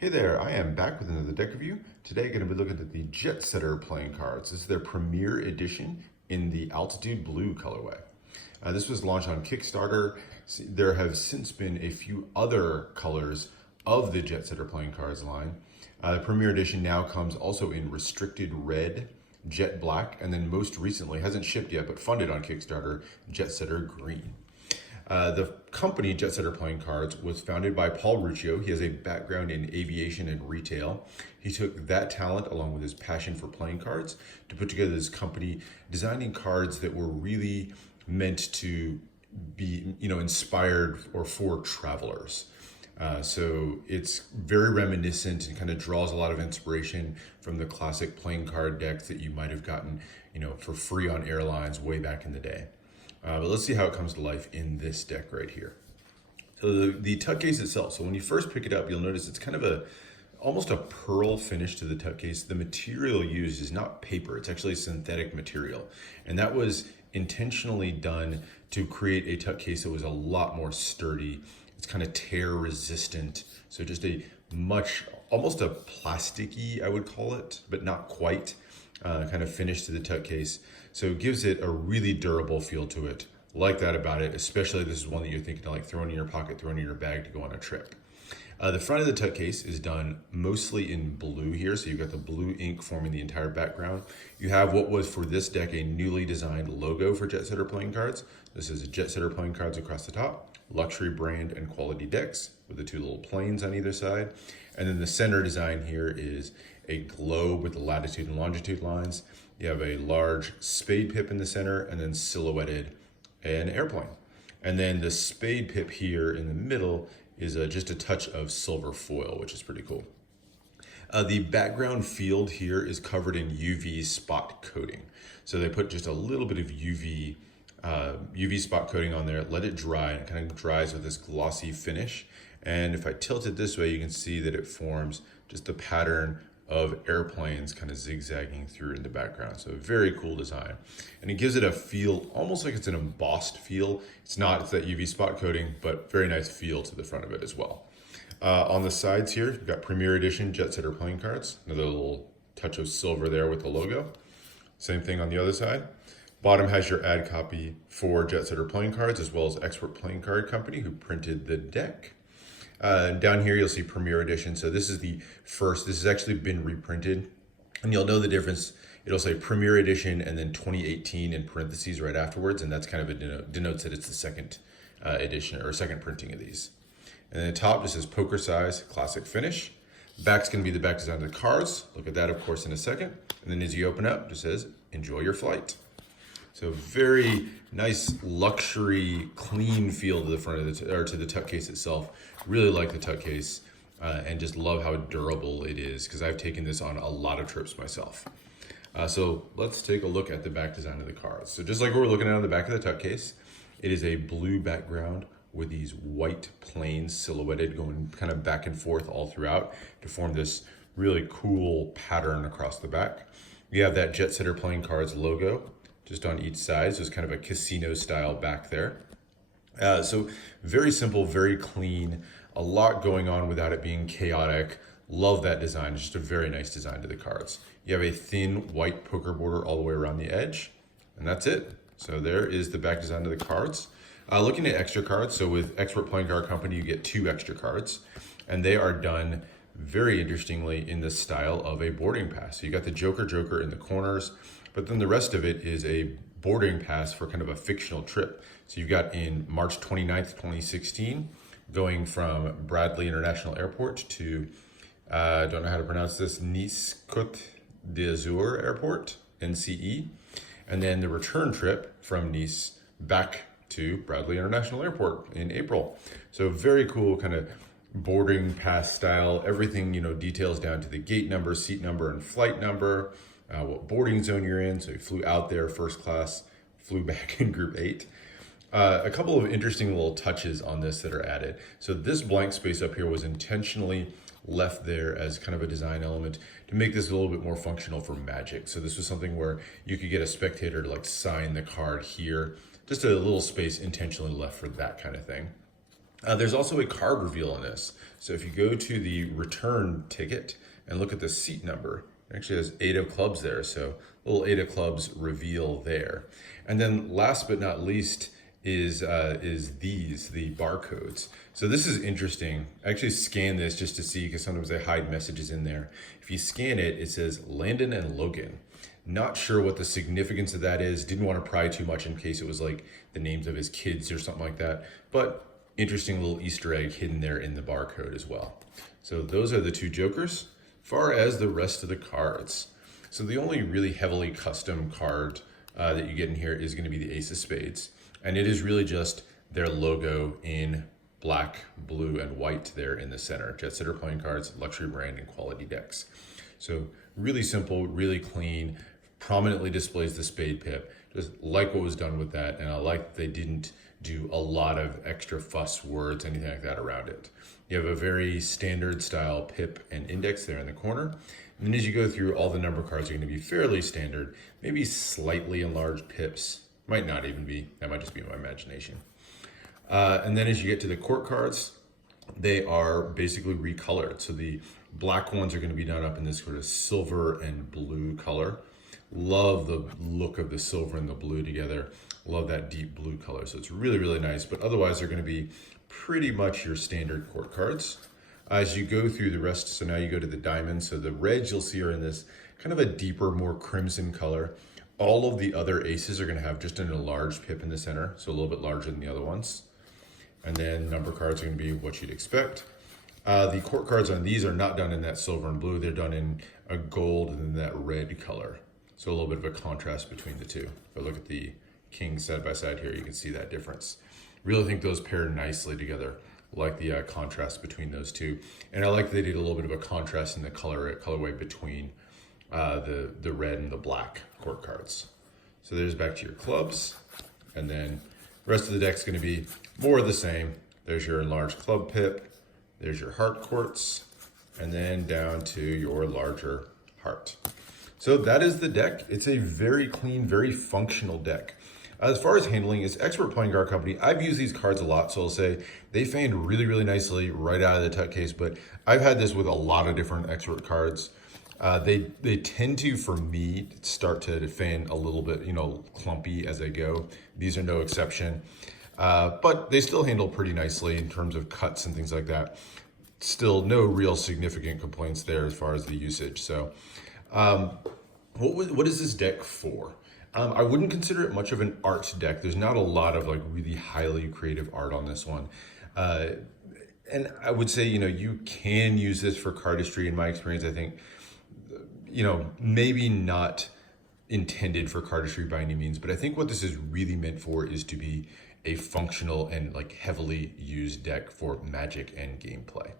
Hey there, I am back with another deck review. Today I'm going to be looking at the Jetsetter Playing Cards. This is their premier edition in the Altitude Blue colorway. This was launched on Kickstarter. There have since been a few other colors of the Jetsetter Playing Cards line. The premier edition now comes also in restricted red, jet black, and then most recently, hasn't shipped yet, but funded on Kickstarter, Jetsetter Green. The company, Jetsetter Playing Cards, was founded by Paul Ruccio. He has a background in aviation and retail. He took that talent along with his passion for playing cards to put together this company, designing cards that were really meant to be, inspired or for travelers. So it's very reminiscent and kind of draws a lot of inspiration from the classic playing card decks that you might have gotten, for free on airlines way back in the day. But let's see how it comes to life in this deck right here. So the tuck case itself, so when you first pick it up, you'll notice it's kind of almost a pearl finish to the tuck case. The material used is not paper, it's actually synthetic material. And that was intentionally done to create a tuck case that was a lot more sturdy. It's kind of tear resistant. So just almost a plasticky, I would call it, but not quite, kind of finish to the tuck case. So it gives it a really durable feel to it. Like that about it, especially this is one that you're thinking of like throwing in your pocket, throwing in your bag to go on a trip. The front of the tuck case is done mostly in blue here. So you've got the blue ink forming the entire background. You have what was for this deck a newly designed logo for Jetsetter Playing Cards. This is a Jetsetter Playing Cards across the top, luxury brand and quality decks with the two little planes on either side. And then the center design here is a globe with the latitude and longitude lines. You have a large spade pip in the center and then silhouetted an airplane. And then the spade pip here in the middle is just a touch of silver foil, which is pretty cool. The background field here is covered in UV spot coating. So they put just a little bit of UV spot coating on there, let it dry, and it kind of dries with this glossy finish. And if I tilt it this way, you can see that it forms just the pattern of airplanes kind of zigzagging through in the background. So a very cool design. And it gives it a feel, almost like it's an embossed feel. It's that UV spot coating, but very nice feel to the front of it as well. On the sides here, you've got Premier Edition Jetsetter Playing Cards. Another little touch of silver there with the logo. Same thing on the other side. Bottom has your ad copy for Jetsetter Playing Cards, as well as Expert Playing Card Company, who printed the deck. Down here, you'll see Premier Edition. So this is the first, this has actually been reprinted. And you'll know the difference. It'll say Premier Edition and then 2018 in parentheses right afterwards. And that's kind of denotes that it's the second edition or second printing of these. And then the top just says poker size, classic finish. Back's gonna be the back design of the cards. Look at that, of course, in a second. And then as you open up, it just says, enjoy your flight. So very nice luxury, clean feel to the front of to the tuck case itself. Really like the tuck case and just love how durable it is because I've taken this on a lot of trips myself. So let's take a look at the back design of the cards. So just like we're looking at on the back of the tuck case, it is a blue background with these white planes silhouetted going kind of back and forth all throughout to form this really cool pattern across the back. We have that Jetsetter Playing Cards logo just on each side. So it's kind of a casino style back there. So very simple, very clean, a lot going on without it being chaotic. Love that design. It's just a very nice design to the cards. You have a thin white poker border all the way around the edge, and that's it. So there is the back design of the cards. Looking at extra cards, so with Expert Playing Card Company, you get 2 extra cards, and they are done very interestingly in the style of a boarding pass. So you got the Joker in the corners, but then the rest of it is a boarding pass for kind of a fictional trip. So you've got in March 29th, 2016, going from Bradley International Airport to, don't know how to pronounce this, Nice Côte d'Azur Airport, NCE. And then the return trip from Nice back to Bradley International Airport in April. So very cool kind of boarding pass style, everything, details down to the gate number, seat number, and flight number. What boarding zone you're in. So you flew out there first class, flew back in group 8. A couple of interesting little touches on this that are added. So this blank space up here was intentionally left there as kind of a design element to make this a little bit more functional for Magic. So this was something where you could get a spectator to like sign the card here. Just a little space intentionally left for that kind of thing. There's also a card reveal in this. So if you go to the return ticket and look at the seat number, it actually has 8 of clubs there. So little 8 of clubs reveal there. And then last but not least is the barcodes. So this is interesting. I actually scan this just to see, because sometimes they hide messages in there. If you scan it, it says Landon and Logan. Not sure what the significance of that is. Didn't want to pry too much in case it was like the names of his kids or something like that. But interesting little Easter egg hidden there in the barcode as well. So those are the 2 jokers. Far as the rest of the cards. So the only really heavily custom card that you get in here is going to be the Ace of Spades. And it is really just their logo in black, blue, and white there in the center. Jetsetter Playing Cards, luxury brand, and quality decks. So really simple, really clean, prominently displays the spade pip. Just like what was done with that, and I like that they didn't do a lot of extra fuss words, anything like that around it. You have a very standard style pip and index there in the corner. And then as you go through, all the number cards are going to be fairly standard, maybe slightly enlarged pips. Might not even be, that might just be my imagination. And then as you get to the court cards, they are basically recolored. So the black ones are going to be done up in this sort of silver and blue color. Love the look of the silver and the blue together. Love that deep blue color. So it's really, really nice. But otherwise, they're going to be pretty much your standard court cards. As you go through the rest, so now you go to the diamonds. So the reds you'll see are in this kind of a deeper, more crimson color. All of the other aces are going to have just an enlarged pip in the center, so a little bit larger than the other ones. And then number cards are going to be what you'd expect. The court cards on these are not done in that silver and blue. They're done in a gold and that red color. So a little bit of a contrast between the two. If I look at the kings side by side here, you can see that difference. Really think those pair nicely together. Like the contrast between those two. And I like they did a little bit of a contrast in the colorway between the red and the black court cards. So there's back to your clubs. And then the rest of the deck's going to be more of the same. There's your enlarged club pip. There's your heart courts. And then down to your larger heart. So that is the deck. It's a very clean, very functional deck. As far as handling, it's Expert Playing Card Company. I've used these cards a lot, so I'll say they fan really, really nicely right out of the tuck case, but I've had this with a lot of different Expert cards. They tend to, for me, start to fan a little bit, clumpy as they go. These are no exception, but they still handle pretty nicely in terms of cuts and things like that. Still no real significant complaints there as far as the usage. So what is this deck for? I wouldn't consider it much of an art deck. There's not a lot of like really highly creative art on this one. And I would say, you can use this for cardistry. In my experience, I think, maybe not intended for cardistry by any means, but I think what this is really meant for is to be a functional and like heavily used deck for Magic and gameplay.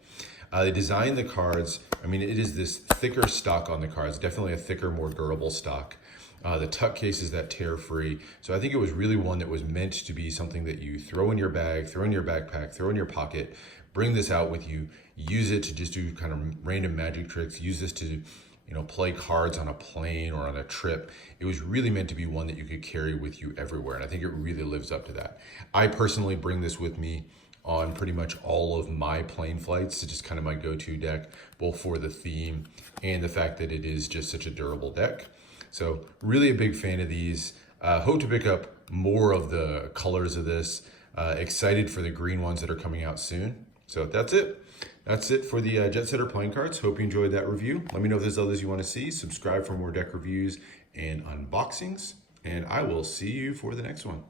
They designed the cards, it is this thicker stock on the cards, definitely a thicker, more durable stock. The tuck case is that tear free. So I think it was really one that was meant to be something that you throw in your bag, throw in your backpack, throw in your pocket, bring this out with you, use it to just do kind of random magic tricks, use this to, play cards on a plane or on a trip. It was really meant to be one that you could carry with you everywhere. And I think it really lives up to that. I personally bring this with me on pretty much all of my plane flights. It's just kind of my go-to deck, both for the theme and the fact that it is just such a durable deck. So really a big fan of these. Hope to pick up more of the colors of this. Excited for the green ones that are coming out soon. So that's it. That's it for the Jetsetter Playing Cards. Hope you enjoyed that review. Let me know if there's others you want to see. Subscribe for more deck reviews and unboxings. And I will see you for the next one.